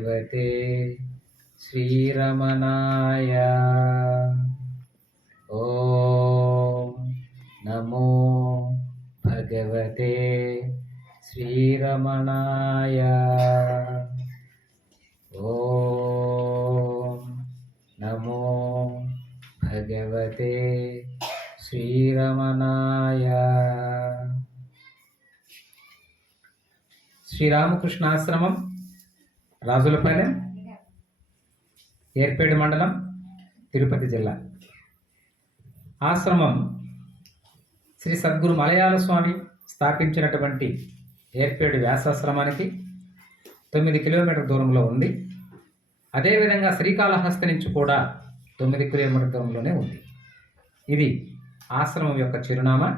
भगवते श्रीरमणाय। ॐ नमो भगवते श्रीरमणाय। ॐ नमो भगवते श्रीरमणाय। श्रीरामकृष्णाश्रमम्। రాజులపల్లె ఏర్పేడు మండలం తిరుపతి జిల్లా. ఆశ్రమం శ్రీ సద్గురు మలయాళ స్వామి స్థాపించినటువంటి ఏర్పేడు వ్యాసాశ్రమానికి తొమ్మిది కిలోమీటర్ దూరంలో ఉంది. అదేవిధంగా శ్రీకాళహస్తి నుంచి కూడా తొమ్మిది కిలోమీటర్ దూరంలోనే ఉంది. ఇది ఆశ్రమం యొక్క చిరునామా.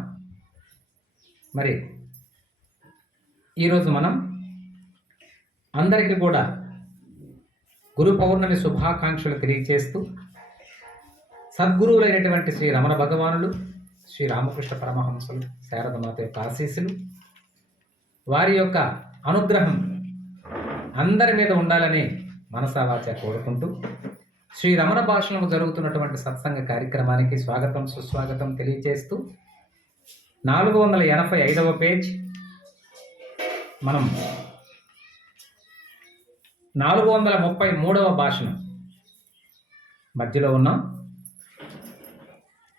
మరి ఈరోజు మనం అందరికీ కూడా గురు పౌర్ణమి శుభాకాంక్షలు తెలియచేస్తూ సద్గురువులైనటువంటి శ్రీ రమణ భగవానులు శ్రీ రామకృష్ణ పరమహంసులు శారదమాత యొక్క ఆశీస్సులు వారి యొక్క అనుగ్రహం అందరి మీద ఉండాలని మనసావాచ కోరుకుంటూ శ్రీ రమణ భాషణము జరుగుతున్నటువంటి సత్సంగ కార్యక్రమానికి స్వాగతం సుస్వాగతం తెలియచేస్తూ నాలుగు వందల ఎనభై ఐదవ పేజ్ మనం నాలుగు వందల ముప్పై మూడవ భాషణం మధ్యలో ఉన్నాం.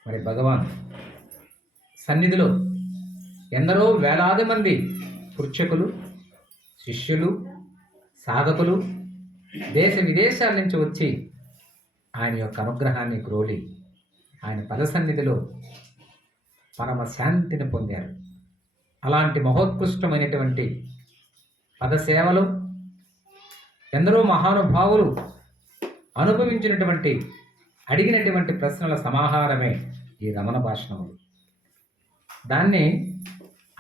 మరి భగవాన్ సన్నిధిలో ఎందరో వేలాది మంది పుచ్చకులు శిష్యులు సాధకులు దేశ విదేశాల నుంచి వచ్చి ఆయన యొక్క అనుగ్రహాన్ని గ్రోలి ఆయన పద సన్నిధిలో పరమ శాంతిని పొందారు. అలాంటి మహోత్కృష్టమైనటువంటి పదసేవలు ఎందరో మహానుభావులు అనుభవించినటువంటి అడిగినటువంటి ప్రశ్నల సమాహారమే ఈ రమణ భాషణములు. దాన్ని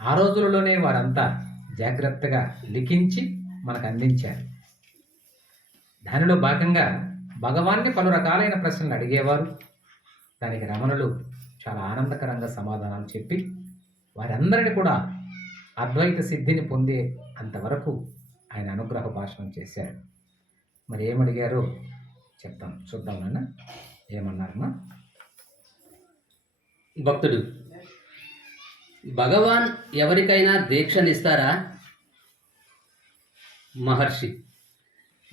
ఆ రోజులలోనే వారంతా జాగ్రత్తగా లిఖించి మనకు అందించారు. దానిలో భాగంగా భగవాన్ని పలు రకాలైన ప్రశ్నలు అడిగేవారు. దానికి రమణులు చాలా ఆనందకరంగా సమాధానాలు చెప్పి వారందరిని కూడా అద్వైత సిద్ధిని పొందే అంతవరకు ఆయన అనుగ్రహ భాషణం చేశాడు. మరి ఏమడిగారు? చెప్తాం చూద్దాం నాన్న. ఏమన్నారమ్మా? భక్తుడు భగవాన్ ఎవరికైనా దీక్షనిస్తారా? మహర్షి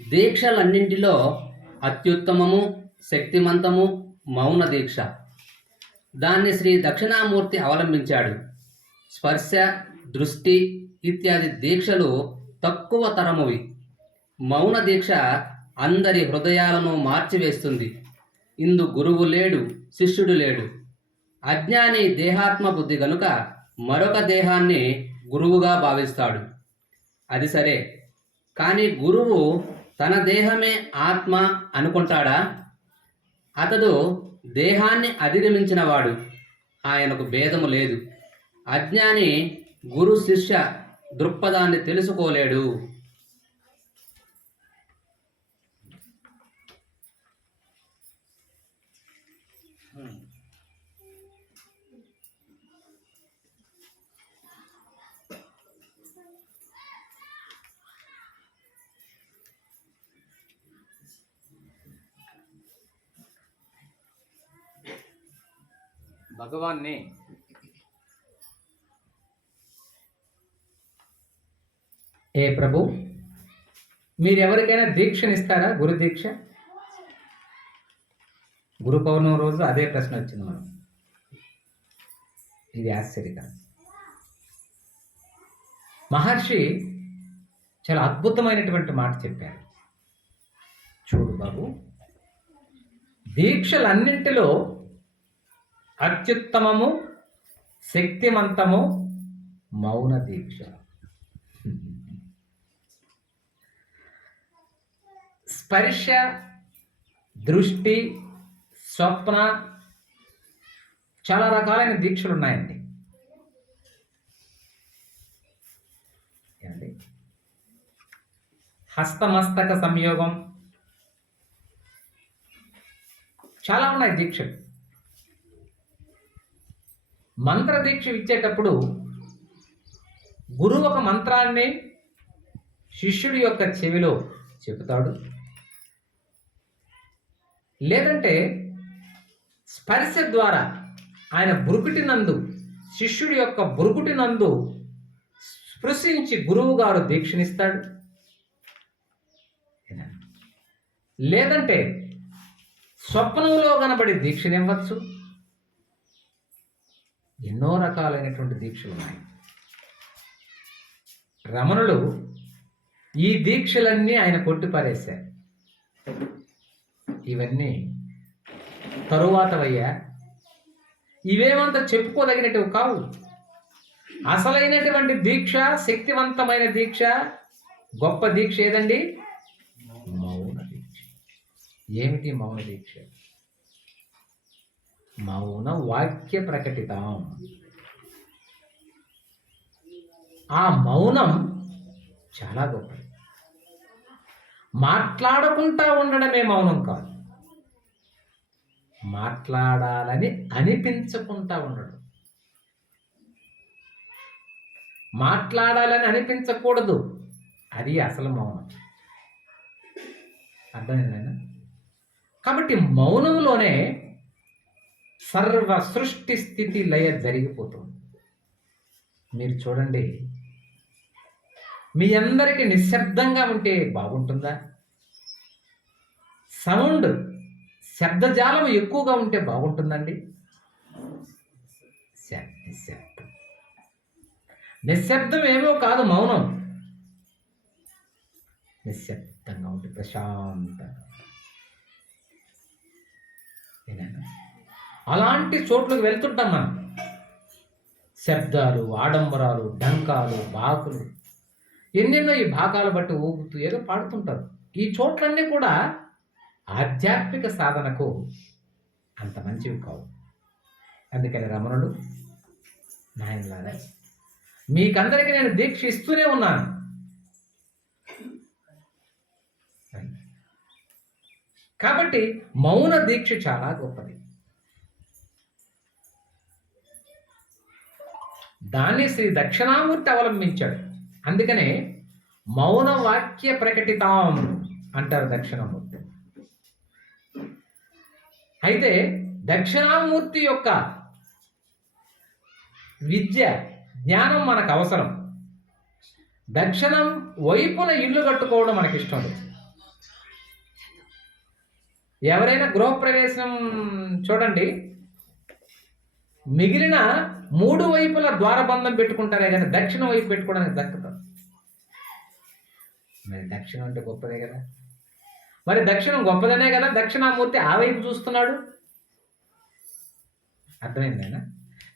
దీక్షలన్నింటిలో అత్యుత్తమము శక్తిమంతము మౌన దీక్ష. దాన్ని శ్రీ దక్షిణామూర్తి అవలంబించాడు. స్పర్శ దృష్టి ఇత్యాది దీక్షలు తక్కువ తరమువి. మౌన దీక్ష అందరి హృదయాలను మార్చివేస్తుంది. ఇందు గురువు లేడు శిష్యుడు లేడు. అజ్ఞాని దేహాత్మ బుద్ధి గనుక మరొక దేహాన్ని గురువుగా భావిస్తాడు. అది సరే. కానీ గురువు తన దేహమే ఆత్మ అనుకుంటాడా? అతడు దేహాన్ని అధిగమించినవాడు. ఆయనకు భేదము లేదు. అజ్ఞాని గురు శిష్య దృక్పథాన్ని తెలుసుకోలేడు. భగవాన్ని ఏ ప్రభు? మీరు ఎవరికైనా దీక్షనిస్తారా గురు దీక్ష? గురు పౌర్ణమి రోజు అదే ప్రశ్న వచ్చింది మనం ఇది ఆశ్చర్యకరం. మహర్షి చాలా అద్భుతమైనటువంటి మాట చెప్పారు. చూడు బాబు దీక్షలన్నింటిలో అత్యుత్తమము శక్తిమంతము మౌన దీక్ష. స్పర్శ దృష్టి స్వప్న చాలా రకాలైన దీక్షలు ఉన్నాయండి. ఏమండి? హస్తమస్తక సంయోగం. చాలా ఉన్నాయి దీక్షలు. మంత్ర దీక్ష ఇచ్చేటప్పుడు గురువు ఒక మంత్రాన్ని శిష్యుడి యొక్క చెవిలో చెబుతాడు. లేదంటే స్పర్శ ద్వారా ఆయన బురుకుటి నందు శిష్యుడి యొక్క బురుకుటి నందు స్పృశించి గురువు గారు దీక్షనిస్తాడు. లేదంటే స్వప్నంలో కనబడి దీక్షనివ్వచ్చు. ఎన్నో రకాలైనటువంటి దీక్షలు ఉన్నాయి. రమణులు ఈ దీక్షలన్నీ ఆయన కొట్టిపారేశారు. ఇవన్నీ తరువాతవయ్యా. ఇవేమంత చెప్పుకోదగినటివి కావు. అసలైనటువంటి దీక్ష శక్తివంతమైన దీక్ష గొప్ప దీక్ష ఏదండి? మౌన దీక్ష. ఏమిటి మౌన దీక్ష? మౌన వాక్య ప్రకటితం. ఆ మౌనం చాలా గొప్పది. మాట్లాడకుండా ఉండడమే మౌనం కాదు. మాట్లాడాలని అనిపించకుండా ఉండడు. మాట్లాడాలని అనిపించకూడదు. అది అసలు మౌనం. అర్థమైందండి కాబట్టి మౌనంలోనే సర్వ సృష్టి స్థితి లయ జరిగిపోతుంది. మీరు చూడండి. మీ అందరికీ నిశ్శబ్దంగా ఉంటే బాగుంటుందా? సౌండ్ శబ్దజాలం ఎక్కువగా ఉంటే బాగుంటుందండి. నిశ్శబ్దం నిశ్శబ్దం ఏమో కాదు మౌనం. నిశ్శబ్దంగా ఉంటే ప్రశాంతంగా. అలాంటి చోట్లకు వెళ్తుంటాం మనం. శబ్దాలు ఆడంబరాలు డంకాలు బాకులు ఎన్నెన్నో ఈ భాగాలు బట్టి ఊగుతూ ఏదో పాడుతుంటారు. ఈ చోట్లన్నీ కూడా ఆధ్యాత్మిక సాధనకు అంత మంచివి కావు. అందుకని రమణుడు నాయనలారా మీకందరికీ నేను దీక్ష ఇస్తూనే ఉన్నాను. కాబట్టి మౌన దీక్ష చాలా గొప్పది. దాన్ని శ్రీ దక్షిణామూర్తి అవలంబించాడు. అందుకనే మౌన వాక్య ప్రకటితాం అంటారు దక్షిణామూర్తి. అయితే దక్షిణామూర్తి యొక్క విద్య జ్ఞానం మనకు అవసరం. దక్షిణం వైపున ఇల్లు కట్టుకోవడం మనకి ఇష్టం. లేదు ఎవరైనా గృహప్రవేశం చూడండి మిగిలిన మూడు వైపుల ద్వారబంధం పెట్టుకుంటారే కానీ దక్షిణ వైపు పెట్టుకోవడానికి దక్కదు. మరి దక్షిణం అంటే గొప్పదే కదా. మరి దక్షిణం గొప్పదనే కదా దక్షిణామూర్తి ఆ వైపు చూస్తున్నాడు? అర్థమైందేనా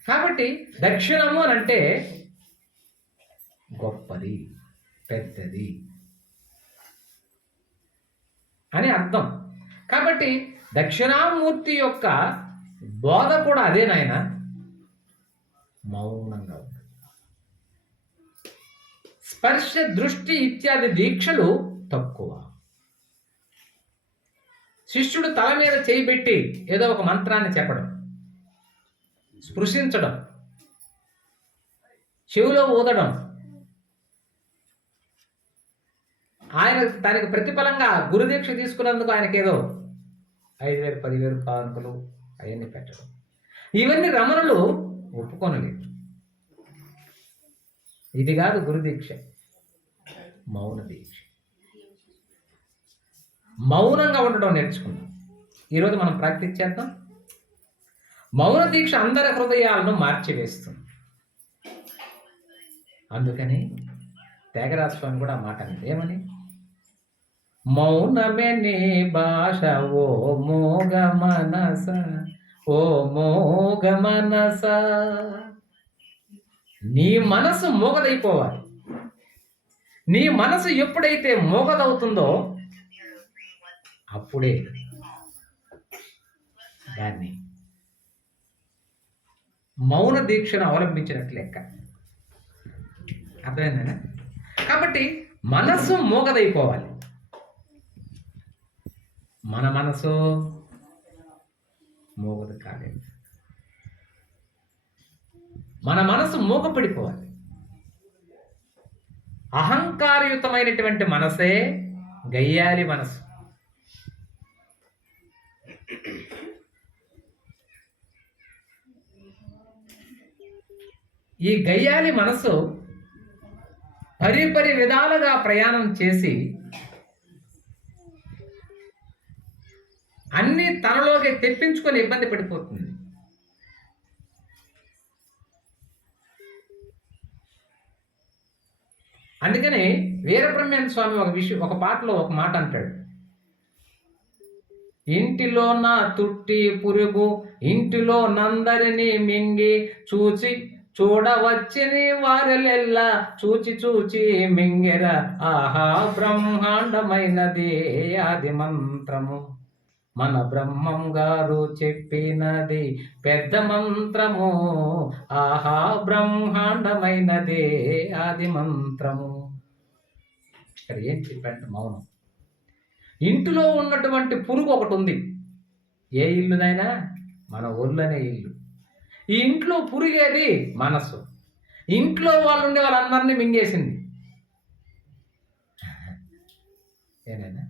కాబట్టి దక్షిణము అని అంటే గొప్పది పెద్దది అని అర్థం. కాబట్టి దక్షిణామూర్తి యొక్క బోధ కూడా అదే నాయన. మౌనంగా ఉంది స్పర్శ దృష్టి ఇత్యాది దీక్షలు తక్కువ. శిష్యుడు తల మీద చేయి పెట్టి ఏదో ఒక మంత్రాన్ని చెప్పడం స్పృశించడం చెవిలో ఊదడం. ఆయన దానికి ప్రతిఫలంగా గురుదీక్ష తీసుకున్నందుకు ఆయనకి ఏదో ఐదు వేలు పదివేలు కానుకలు అవన్నీ పెట్టడం. ఇవన్నీ రమణులు ఒప్పుకొనలేదు. ఇది కాదు గురుదీక్ష మౌన దీక్ష. మౌనంగా ఉండడం నేర్చుకున్నాం ఈరోజు మనం ప్రాక్టీస్ చేద్దాం. మౌన దీక్ష అందరి హృదయాలను మార్చివేస్తుంది. అందుకని త్యాగరాజ స్వామి కూడా మాట అనేది ఏమని? మౌనమే భాష ఓ మోగ మనస ఓ మోగ మనస. నీ మనసు మోగదైపోవాలి. నీ మనసు ఎప్పుడైతే మోగదవుతుందో అప్పుడే దాన్ని మౌన దీక్షను అవలంబించినట్లు లెక్క. అర్థమైందా కాబట్టి మనసు మోగదైపోవాలి. మన మనసు మోగదు కాలేదు మన మనసు మూగపడిపోవాలి. అహంకారయుతమైనటువంటి మనసే గయ్యాలి మనసు ఈ గయ్యాలి మనసు పరిపరి విధాలుగా ప్రయాణం చేసి అన్ని తనలోకి తెప్పించుకొని ఇబ్బంది పడిపోతుంది. అందుకని వీరబ్రహ్మేంద్ర స్వామి ఒక విషయం ఒక పాటలో ఒక మాట అంటాడు. ఇంటిలో నా తుట్టి పురుగు ఇంటిలో నందరిని మింగి చూచి చూడవచ్చని వారలెల్లా చూచి చూచి మింగెర. ఆహా బ్రహ్మాండమైనది ఆది మంత్రము. మన బ్రహ్మం గారు చెప్పినది పెద్ద మంత్రము. ఆహా బ్రహ్మాండమైనది ఆది మంత్రము. ఇక్కడ ఏం చెప్పండి మౌనం. ఇంటిలో ఉన్నటువంటి పురుగు ఒకటి ఉంది. ఏ ఇల్లునైనా? మన ఒళ్ళనే ఇల్లు. ఈ ఇంట్లో పురిగేది మనస్సు ఇంట్లో వాళ్ళు ఉండే వాళ్ళందరినీ మింగేసింది. ఏనైనా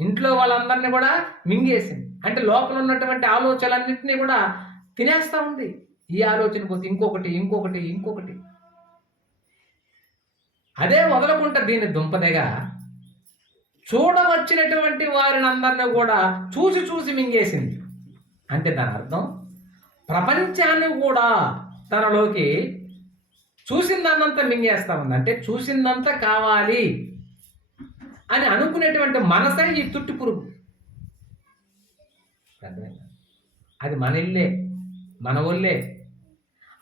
ఇంట్లో వాళ్ళందరినీ కూడా మింగేసింది. అంటే లోపల ఉన్నటువంటి ఆలోచనలన్నింటినీ కూడా తినేస్తా ఉంది. ఈ ఆలోచన పోతే ఇంకొకటి ఇంకొకటి ఇంకొకటి. అదే వదలకుండా దీన్ని దుంపదేగా చూడవచ్చినటువంటి వారిని అందరినీ కూడా చూసి చూసి మింగేసింది. అంటే దాని అర్థం ప్రపంచాన్ని కూడా తనలోకి చూసిందన్నంతా మింగేస్తా ఉంది. అంటే చూసిందంతా కావాలి అని అనుకునేటువంటి మనసే ఈ తుట్టి పురుగు అది మన ఇల్లే మన ఒళ్ళే.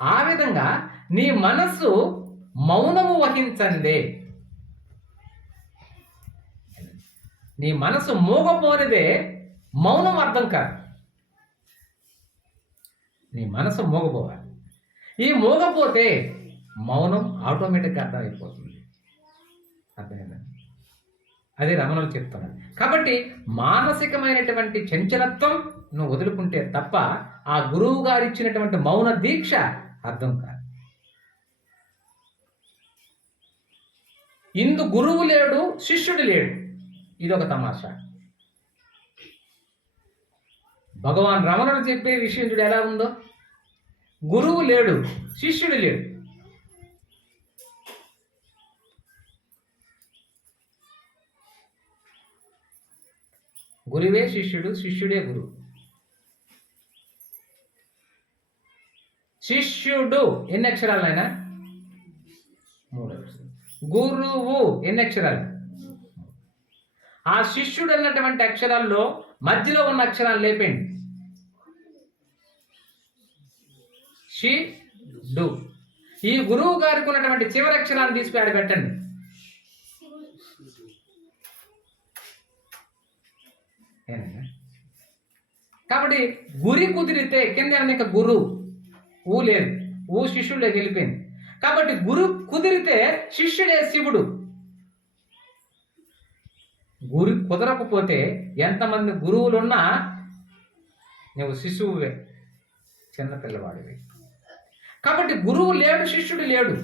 ఆ విధంగా నీ మనస్సు మౌనము వహించందే. నీ మనసు మూగపోనిదే మౌనం అర్థం కాదు. నీ మనసు మోగపోవాలి ఈ మోగపోతే మౌనం ఆటోమేటిక్గా అర్థమైపోతుంది. అర్థమైందా? అది రమణులు చెప్తున్నారు. కాబట్టి మానసికమైనటువంటి చంచలత్వం నువ్వు వదులుకుంటే తప్ప ఆ గురువు గారు ఇచ్చినటువంటి మౌన దీక్ష అర్థం కాదు. ఇందు గురువు లేడు శిష్యుడు లేడు. ఇది ఒక తమాషా. భగవాన్ రమణుడు చెప్పే విషయం చూడు ఎలా ఉందో? గురువు లేడు శిష్యుడు లేడు. గురువే శిష్యుడు శిష్యుడే గురువు. శిష్యుడు ఎన్ని అక్షరాలు ఆయన మూడు అక్షరాలు. గురువు ఎన్ని అక్షరాలు? ఆ శిష్యుడు అన్నటువంటి అక్షరాల్లో మధ్యలో ఉన్న అక్షరాలు లేపండి షి డు. ఈ గురువు గారికి ఉన్నటువంటి చివరి అక్షరాన్ని తీసుకుని పెట్టండి. కాబట్టి గురి కుదిరితే కింద అనేక గురు ఊ లేదు. ఊ శిష్యుడే వెళ్ళిపోయింది. కాబట్టి గురు కుదిరితే శిష్యుడే శివుడు. గురి కుదరకపోతే ఎంతమంది గురువులున్నా నువ్వు శిశువువే చిన్నపిల్లవాడివి కాబట్టి గురువు లేడు శిష్యుడు లేడు.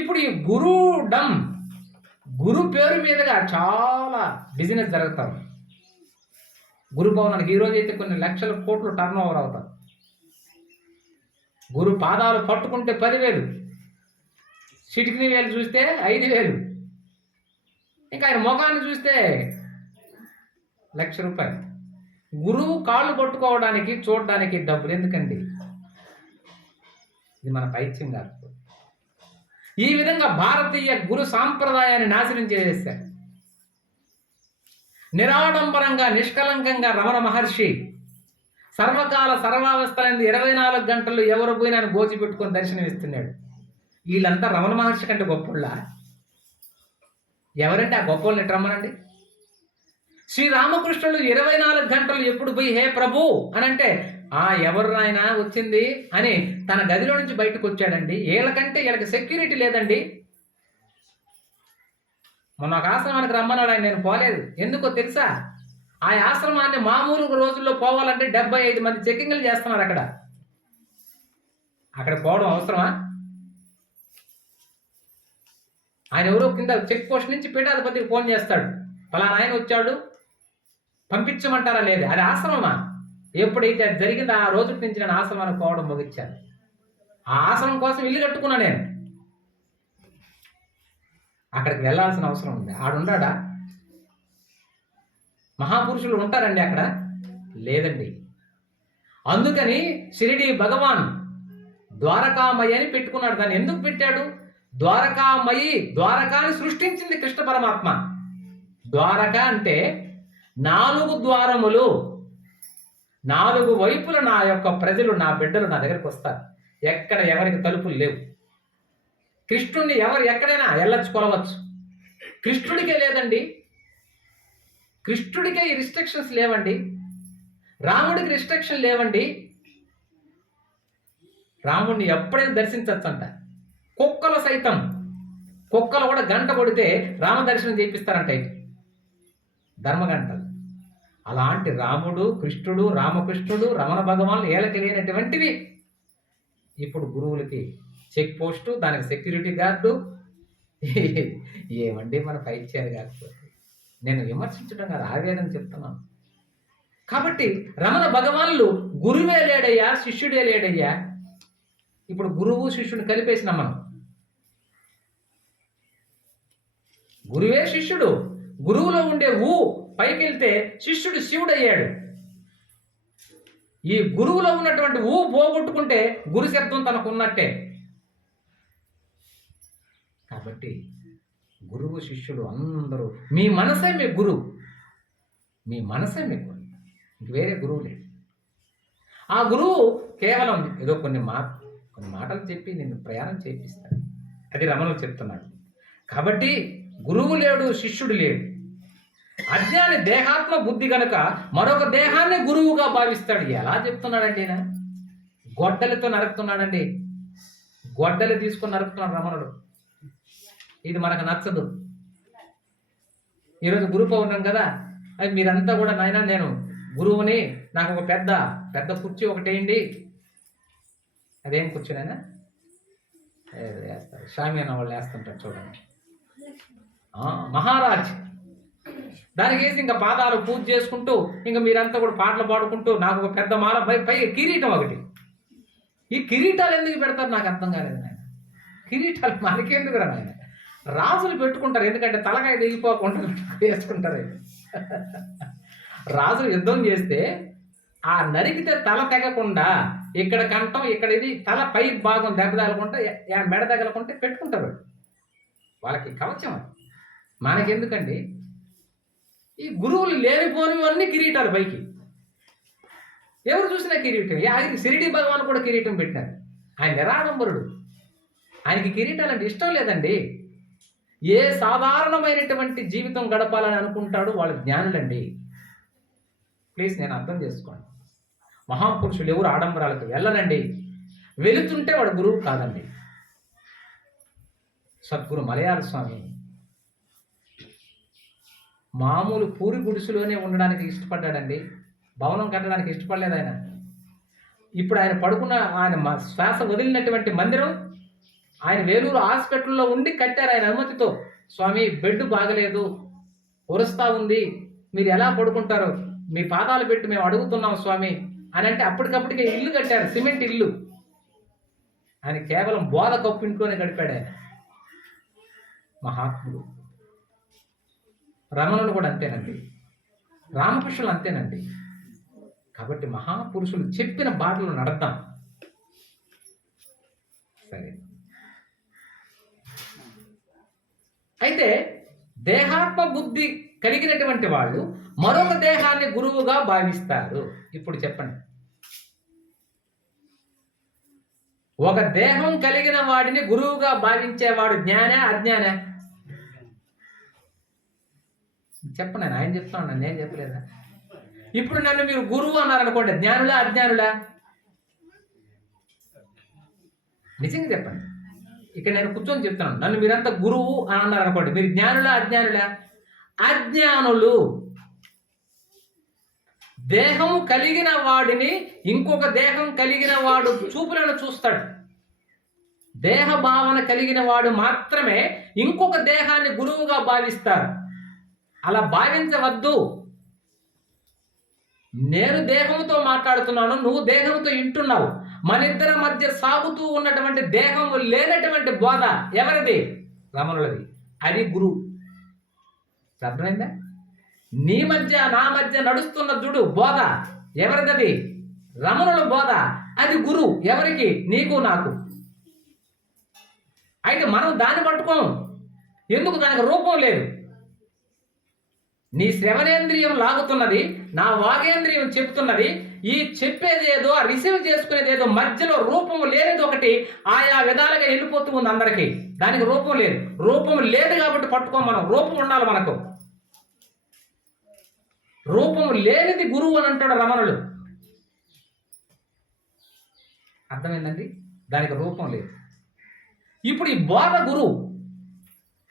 ఇప్పుడు ఈ గురుడం గురు పేరు మీదుగా చాలా బిజినెస్ జరుగుతారు. గురు భవనానికి ఈరోజు అయితే కొన్ని లక్షల కోట్లు టర్న్ ఓవర్ అవుతారు గురు పాదాలు పట్టుకుంటే పదివేలు. చిటికిని వేలు చూస్తే ఐదు వేలు ఇంకా ఆయన ముఖాన్ని చూస్తే లక్ష రూపాయలు. గురువు కాళ్ళు పట్టుకోవడానికి చూడడానికి డబ్బులు ఎందుకండి? ఇది మన పైత్యం కాదు. ఈ విధంగా భారతీయ గురు సాంప్రదాయాన్ని నాశనం చేసేస్తారు నిరాడంబరంగా నిష్కలంకంగా రమణ మహర్షి సర్వకాల సర్వావస్థలంది ఇరవై నాలుగు గంటలు ఎవరు పోయినా గోచి పెట్టుకొని దర్శనం ఇస్తున్నాడు వీళ్ళంతా రమణ మహర్షి కంటే గొప్పళ్ళ? ఎవరంటే ఆ గొప్పల్ని రమ్మనండి? శ్రీరామకృష్ణుడు ఇరవై నాలుగు గంటలు ఎప్పుడు పోయి హే ప్రభు అని అంటే ఆ ఎవరు ఆయన వచ్చింది అని తన గదిలో నుంచి బయటకు వచ్చాడండి. వీళ్ళకంటే వీళ్ళకి సెక్యూరిటీ లేదండి. మొన్న ఒక ఆశ్రమానికి రమ్మన్నాడు ఆయన నేను పోలేదు. ఎందుకో తెలుసా? ఆ ఆశ్రమాన్ని మామూలు రోజుల్లో పోవాలంటే డెబ్బై ఐదు మంది చెక్కింగ్లు చేస్తున్నారు అక్కడ. అక్కడ పోవడం అవసరమా? ఆయన ఎవరో కింద చెక్ పోస్ట్ నుంచి పీఠాధిపతికి ఫోన్ చేస్తాడు. ఫలానా ఆయన వచ్చాడు. పంపించమంటారా లేదు? అది ఆశ్రమమా? ఎప్పుడైతే అది జరిగిందో ఆ రోజు నుంచి నేను ఆశ్రమానికి కోవడం ముగించాను ఆ ఆశ్రమం కోసం ఇల్లు కట్టుకున్నా నేను. అక్కడికి వెళ్ళాల్సిన అవసరం ఉంది. ఆడున్నాడా మహాపురుషులు ఉంటారండి అక్కడ? లేదండి. అందుకని షిరిడి భగవాన్ ద్వారకామయ్య అని పెట్టుకున్నాడు. దాన్ని ఎందుకు పెట్టాడు? ద్వారకామయి ద్వారకాని సృష్టించింది కృష్ణ పరమాత్మ. ద్వారక అంటే నాలుగు ద్వారములు. నాలుగు వైపుల నా యొక్క ప్రజలు నా బిడ్డలు నా దగ్గరికి వస్తారు. ఎక్కడ ఎవరికి తలుపులు లేవు. కృష్ణుడిని ఎవరు ఎక్కడైనా వెళ్ళొచ్చు కొలవచ్చు. కృష్ణుడికే లేదండి. కృష్ణుడికే ఈ రిస్ట్రిక్షన్స్ లేవండి. రాముడికి రిస్ట్రిక్షన్ లేవండి. రాముడిని ఎప్పుడైనా దర్శించవచ్చు అంట కుక్కలు సైతం కుక్కలు కూడా గంట కొడితే రామ దర్శనం చేపిస్తారంట ధర్మగంటలు. అలాంటి రాముడు కృష్ణుడు రామకృష్ణుడు రమణ భగవాన్లు ఏలకి లేనటువంటివి. ఇప్పుడు గురువులకి చెక్ పోస్టు దానికి సెక్యూరిటీ గార్డు. ఏమండి మన పైచ్యారు కాకపోతే? నేను విమర్శించడం కాదు ఆవేదన చెప్తున్నాను. కాబట్టి రమణ భగవాన్లు గురువే లేడయ్యా శిష్యుడే లేడయ్యా. ఇప్పుడు గురువు శిష్యుని కలిపేసిన మనం. గురువే శిష్యుడు. గురువులో ఉండే ఊ పైకి వెళ్తే శిష్యుడు శివుడు అయ్యాడు ఈ గురువులో ఉన్నటువంటి ఊ పోగొట్టుకుంటే గురు శబ్దం తనకు ఉన్నట్టే కాబట్టి గురువు శిష్యుడు అందరూ మీ మనసే మీ గురువు మీ మనసే మీ గురువు ఇంక వేరే గురువు లేడు. ఆ గురువు కేవలం ఏదో కొన్ని మా కొన్ని మాటలు చెప్పి నేను ప్రయాణం చేపిస్తాను అది రమణులు చెప్తున్నాడు. కాబట్టి గురువు లేడు శిష్యుడు లేడు. అజ్ఞాని దేహాత్మ బుద్ధి కనుక మరొక దేహాన్ని గురువుగా భావిస్తాడు. ఎలా చెప్తున్నాడండి ఈయన? గొడ్డలతో నరుకుతున్నాడండి. గొడ్డలు తీసుకొని నరుకుతున్నాడు రమణుడు. ఇది మనకు నచ్చదు. ఈరోజు గురు పౌర్ణం కదా. అది మీరంతా కూడా నాయన నేను గురువుని నాకు ఒక పెద్ద పెద్ద కుర్చీ ఒకటేయండి అదేం కుర్చీనైనా వేస్తారు. స్వామి అన్న వాళ్ళు వేస్తుంటారు చూడండి. మహారాజ్. దానికి వేసి ఇంకా పాదాలు పూజ చేసుకుంటూ ఇంకా మీరంతా కూడా పాటలు పాడుకుంటూ నాకు ఒక పెద్ద మాల పై పై కిరీటం ఒకటి. ఈ కిరీటాలు ఎందుకు పెడతారు నాకు అర్థం కాలేదు నాయన. కిరీటాలు మనకెందుకు రా నాయన? రాజులు పెట్టుకుంటారు ఎందుకంటే తలకాయ దిగిపోకుండా వేసుకుంటారు రాజు రాజులు యుద్ధం చేస్తే ఆ నరికితే తల తెగకుండా ఇక్కడ కంఠం ఇక్కడ ఇది తల పై భాగం దెబ్బ తగలకుండా మెడ తగలకుంటే పెట్టుకుంటారు వాళ్ళకి కవచం మనకెందుకండి? ఈ గురువులు లేనిపోనివన్నీ కిరీటాలు పైకి. ఎవరు చూసినా కిరీటం? ఆయనకి సిరిడి భగవాన్ కూడా కిరీటం పెట్టారు. ఆయన నిరాడంబరుడు. ఆయనకి కిరీటాలు అంటే ఇష్టం లేదండి. ఏ సాధారణమైనటువంటి జీవితం గడపాలని అనుకుంటాడో వాళ్ళు జ్ఞానులండి. ప్లీజ్ నేను అర్థం చేసుకోండి. మహాపురుషులు ఎవరు ఆడంబరాలకు వెళ్ళరండి. వెళుతుంటే వాడు గురువు కాదండి. సద్గురు మలయాళ స్వామి మామూలు పూరి గుడిసెలోనే ఉండడానికి ఇష్టపడ్డాడండి. భవనం కట్టడానికి ఇష్టపడలేదు ఆయన. ఇప్పుడు ఆయన పడుకున్న ఆయన శ్వాస వదిలినటువంటి మందిరం ఆయన వేలూరు హాస్పిటల్లో ఉండి కట్టారు ఆయన అనుమతితో. స్వామి బెడ్ బాగలేదు. ఉరుస్తా ఉంది. మీరు ఎలా పడుకుంటారు? మీ పాదాలు పెట్టి మేము అడుగుతున్నాం స్వామి అని అంటే అప్పటికప్పటికే ఇల్లు కట్టారు. సిమెంట్ ఇల్లు. ఆయన కేవలం బోధ కప్పు ఇంట్లోనే గడిపాడు ఆయన. మహాత్ముడు రమణుడు కూడా అంతేనండి. రామకృష్ణులు అంతేనండి. కాబట్టి మహాపురుషులు చెప్పిన బాటలు నడద్దాం. సరే. అయితే దేహాత్మ బుద్ధి కలిగినటువంటి వాళ్ళు మరొక దేహాన్ని గురువుగా భావిస్తారు. ఇప్పుడు చెప్పండి. ఒక దేహం కలిగిన వాడిని గురువుగా భావించేవాడు జ్ఞానే అజ్ఞానే? చెప్పండి ఆయన ఆయన చెప్తున్నాను నేను చెప్పలేదా? ఇప్పుడు నన్ను మీరు గురువు అన్నారు అనుకోండి జ్ఞానులా అజ్ఞానులా? నిజంగా చెప్పండి. ఇక్కడ నేను కూర్చొని చెప్తాను నన్ను మీరంతా గురువు అని అన్నారు అనుకోండి మీరు జ్ఞానులా అజ్ఞానులా? అజ్ఞానులు దేహం కలిగిన వాడిని ఇంకొక దేహం కలిగిన వాడు చూపులను చూస్తాడు. దేహ భావన కలిగిన వాడు మాత్రమే ఇంకొక దేహాన్ని గురువుగా భావిస్తారు. అలా భావించవద్దు. నేను దేహంతో మాట్లాడుతున్నాను నువ్వు దేహంతో వింటున్నావు. మన ఇద్దరి మధ్య సాగుతూ ఉన్నటువంటి దేహం లేనటువంటి బోధ ఎవరిది? రమణులది అది గురువు అర్థమైందా? నీ మధ్య నా మధ్య నడుస్తున్న దుడు బోధ ఎవరిదది? రమణుల బోధ. అది గురువు ఎవరికి? నీకు నాకు. అయితే మనం దాన్ని పట్టుకోము. ఎందుకు? దానికి రూపం లేదు. నీ శ్రవణేంద్రియం లాగుతున్నది నా వాగేంద్రియం చెప్తున్నది ఈ చెప్పేది ఏదో ఆ రిసీవ్ చేసుకునేది ఏదో మధ్యలో రూపం లేనిది ఒకటి ఆయా విధాలుగా వెళ్ళిపోతూ ఉంది అందరికీ. దానికి రూపం లేదు. రూపం లేదు కాబట్టి పట్టుకోం మనం. రూపం ఉండాలి మనకు. రూపం లేనిది గురువు అని అంటాడు రమణుడు. అర్థమైందండి? దానికి రూపం లేదు. ఇప్పుడు ఈ బోధ గురువు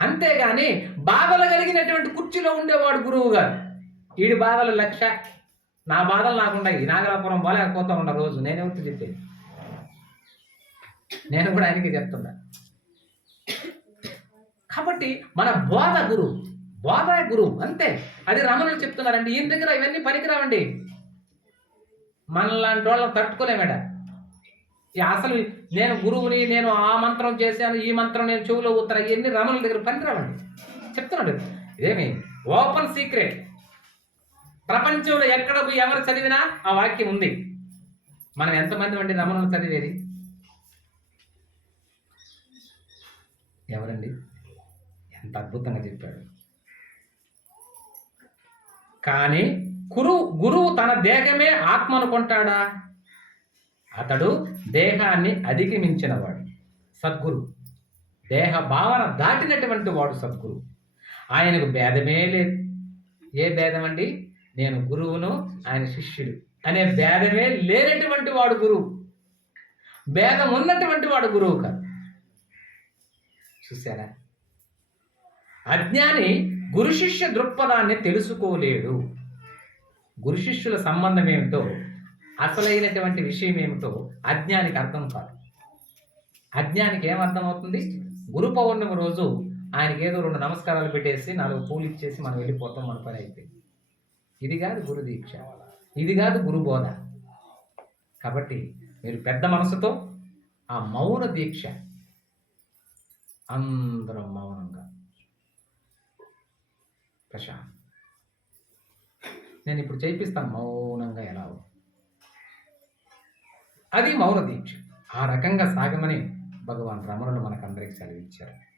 అంతేగాని బాధలు కలిగినటువంటి కుర్చీలో ఉండేవాడు గురువు గారు. వీడి బాధలు లక్ష. నా బాధలు నాకుండాయి. నాగరాపురం పోలేకపోతా ఉన్న రోజు నేనెవరికి చెప్పేది. నేను కూడా ఆయనకి చెప్తున్నా. కాబట్టి మన బోధ గురువు బోధ గురువు అంతే. అది రమణులు చెప్తున్నారండి. ఈయన దగ్గర ఇవన్నీ పనికిరావండి. మనలాంటి వాళ్ళని తట్టుకోలేమేడ ఈ అసలు నేను గురువుని నేను ఆ మంత్రం చేశాను ఈ మంత్రం నేను చెవులో ఉత్తర ఇవన్నీ రమణ దగ్గర పనికిరావండి. చెప్తున్నాడు ఇదేమి? Open secret. ప్రపంచంలో ఎక్కడ ఎవరు చదివినా ఆ వాక్యం ఉంది. మనం ఎంతమంది అండి రమణులు చదివేది? ఎవరండి? ఎంత అద్భుతంగా చెప్పాడు. కానీ గురు గురువు తన దేహమే ఆత్మ అనుకుంటాడా అతడు దేహాన్ని అధిగమించినవాడు సద్గురు. దేహ భావన దాటినటువంటి వాడు సద్గురు. ఆయనకు భేదమే లేదు. ఏ భేదం అండి నేను గురువును ఆయన శిష్యుడు అనే భేదమే లేనటువంటి వాడు గురువు. భేదం ఉన్నటువంటి వాడు గురువు కాదు. చూసారా అజ్ఞాని గురు శిష్య దృక్పథాన్ని తెలుసుకోలేడు. గురు శిష్యుల సంబంధం ఏమిటో అసలైనటువంటి విషయం ఏమిటో అజ్ఞానికి అర్థం కాదు. అజ్ఞానికి ఏం అవుతుంది గురు పౌర్ణమి రోజు ఆయనకి ఏదో రెండు నమస్కారాలు పెట్టేసి నాలుగు పూలు ఇచ్చేసి మనం వెళ్ళిపోతాం మన పని అయితే ఇది కాదు గురు దీక్ష. ఇది కాదు గురు బోధ. కాబట్టి మీరు పెద్ద మనసుతో ఆ మౌన దీక్ష అందరం మౌనంగా ప్రశాంత్. నేను ఇప్పుడు చేపిస్తాను మౌనంగా ఎలా అది మౌన దీక్ష. ఆ రకంగా సాగమని భగవాన్ రమణులు మనకందరికి సెలవిచ్చారు.